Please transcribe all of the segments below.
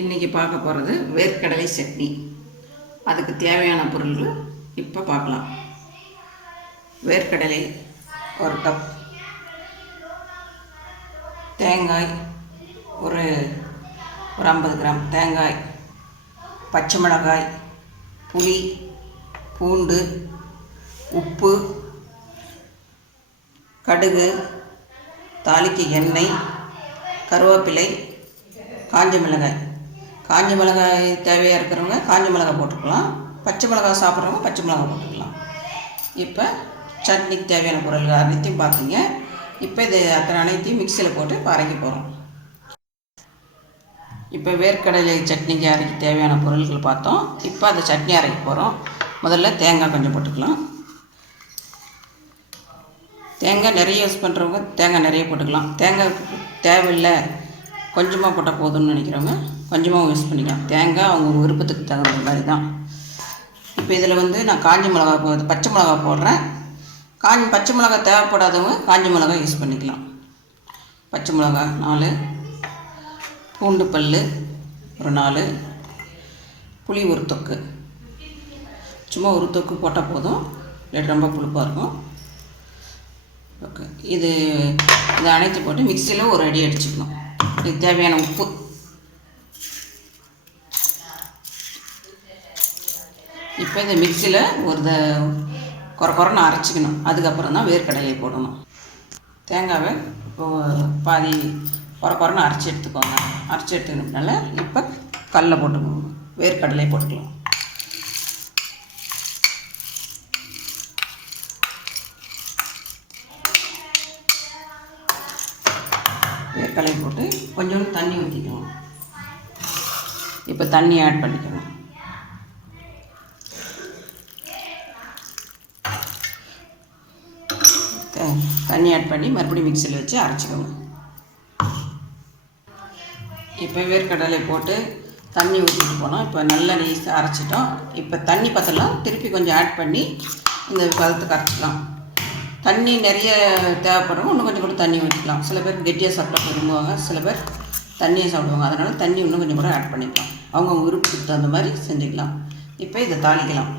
இன்றைக்கி பார்க்க போகிறது வேர்க்கடலை சட்னி. அதுக்கு தேவையான பொருள்கள் இப்போ பார்க்கலாம். வேர்க்கடலை 1 கப், தேங்காய் ஒரு 50 கிராம் தேங்காய், பச்சை மிளகாய், புளி, பூண்டு, உப்பு, கடுகு, தாளிக்கு எண்ணெய், கருவேப்பிலை, காஞ்ச மிளகாய். காஞ்ச மிளகாய் தேவையாக இருக்கிறவங்க காஞ்ச மிளகாய் போட்டுக்கலாம், பச்சை மிளகாய் சாப்பிட்றவங்க பச்சை மிளகாய் போட்டுக்கலாம். இப்போ சட்னிக்கு தேவையான பொருள்கள் அனைத்தையும் பார்த்தீங்க. இப்போ இது அத்தனை அனைத்தையும் மிக்சியில் போட்டு அரைக்க போகிறோம். இப்போ வேர்க்கடலை சட்னிக்கு அரைக்க தேவையான பொருள்கள் பார்த்தோம். இப்போ அந்த சட்னி அரைக்க போகிறோம். முதல்ல தேங்காய் கொஞ்சம் போட்டுக்கலாம். தேங்காய் நிறைய யூஸ் பண்ணுறவங்க தேங்காய் நிறைய போட்டுக்கலாம். தேங்காய் தேவையில்லை, கொஞ்சமாக போட்டால் போதும்னு நினைக்கிறவங்க கொஞ்சமாக யூஸ் பண்ணிக்கலாம். தேங்காய் அவங்க விருப்பத்துக்கு தகுந்த மாதிரி தான். இப்போ இதில் நான் காஞ்ச மிளகா பச்சை மிளகா போடுறேன். பச்சை மிளகா தேவைப்படாதவங்க காஞ்ச மிளகா யூஸ் பண்ணிக்கலாம். பச்சை மிளகா 4, பூண்டு பல் ஒரு 4, புளி ஒரு தொக்கு. சும்மா ஒரு தொக்கு போட்டால் போதும், இல்லை ரொம்ப புளிப்பாக இருக்கும். ஓகே, இது அனைத்து போட்டு மிக்சியில் ஒரு அடி அடிச்சுக்கணும். இதுக்கு தேவையான உப்பு, இப்போ இந்த மிக்சியில் ஒரு குறைன்னு அரைச்சிக்கணும். அதுக்கப்புறம் தான் வேர்க்கடலையை போடணும். தேங்காவை இப்போ பாதி குறைன்னு அரைச்சி எடுத்துக்கோங்க. அரைச்சி எடுத்துக்கினால இப்போ கல்லில் போட்டுக்கணும், வேர்க்கடலையை போட்டுக்கலாம். வேர்க்கடலை போட்டு கொஞ்சோண்டு தண்ணி ஊற்றிக்கணும். இப்போ தண்ணி ஆட் பண்ணிக்கணும். தண்ணி ஆட் பண்ணி மறுபடியும் மிக்சியில் வச்சு அரைச்சிக்கணும். இப்போ வேர்க்கடலை போட்டு தண்ணி ஊற்றிட்டு போனோம். இப்போ நல்லா நைஸாக அரைச்சிட்டோம். இப்போ தண்ணி பத்தலாம் திருப்பி கொஞ்சம் ஆட் பண்ணி இந்த பதத்துக்கு அரைச்சிக்கலாம். தண்ணி நிறைய தேவைப்படுறவங்க இன்னும் கொஞ்சம் கூட தண்ணி ஊற்றிக்கலாம். சில பேர் கெட்டியாக சாப்பிட விரும்புவாங்க, சில பேர் தண்ணியாக சாப்பிடுவாங்க. அதனால் தண்ணி இன்னும் கொஞ்சம் கூட ஆட் பண்ணிக்கலாம். அவங்க விருப்பத்துக்கு தகுந்த மாதிரி செஞ்சுக்கலாம். இப்போ இதை தாளிக்கலாம்.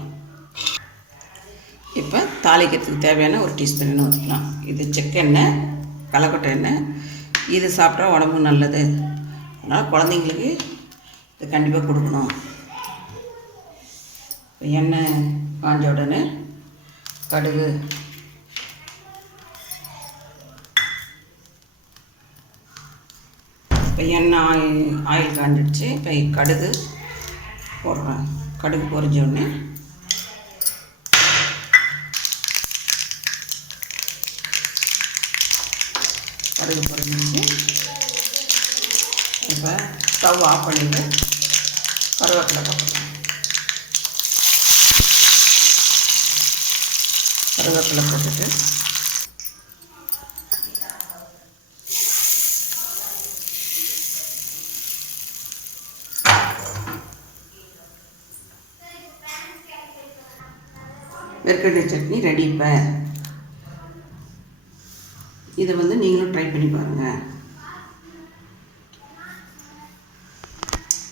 இப்போ தாளிக்கிறதுக்கு தேவையான ஒரு டீஸ்பூன் எண்ணெய் ஊற்றிக்கலாம். இது செக்கெண்ணெய், களைக்கொட்டை எண்ணெய். இது சாப்பிட்டா உடம்பு நல்லது, அதனால் குழந்தைங்களுக்கு இது கண்டிப்பாக கொடுக்கணும். இப்போ எண்ணெய் காஞ்ச உடனே கடுகு, இப்போ எண்ணெய் ஆயில் காஞ்சிடுச்சு. இப்போ கடுகு போடுறேன். கடுகு பொரிஞ்ச உடனே கடுகு பொரிஞ்சிச்சு. இப்போ ஸ்டவ் ஆஃப் பண்ணிவிட்டு கருவேப்பிலை போட்டுக்கலாம். கருவேப்பிலை போட்டுட்டு வேர்க்கடலை சட்னி ரெடி. இப்போ இதை நீங்களும் ட்ரை பண்ணி பாருங்கள்.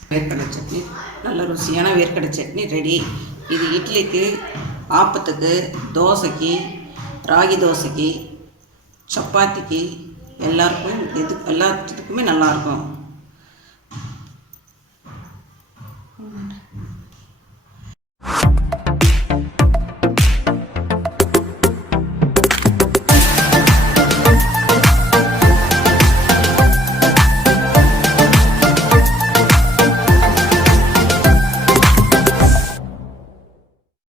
வேர்க்கடலை சட்னி நல்ல ருசியான வேர்க்கடலை சட்னி ரெடி. இது இட்லிக்கு, ஆப்பத்துக்கு, தோசைக்கு, ராகி தோசைக்கு, சப்பாத்திக்கு எல்லாத்துக்குமே நல்லாயிருக்கும்.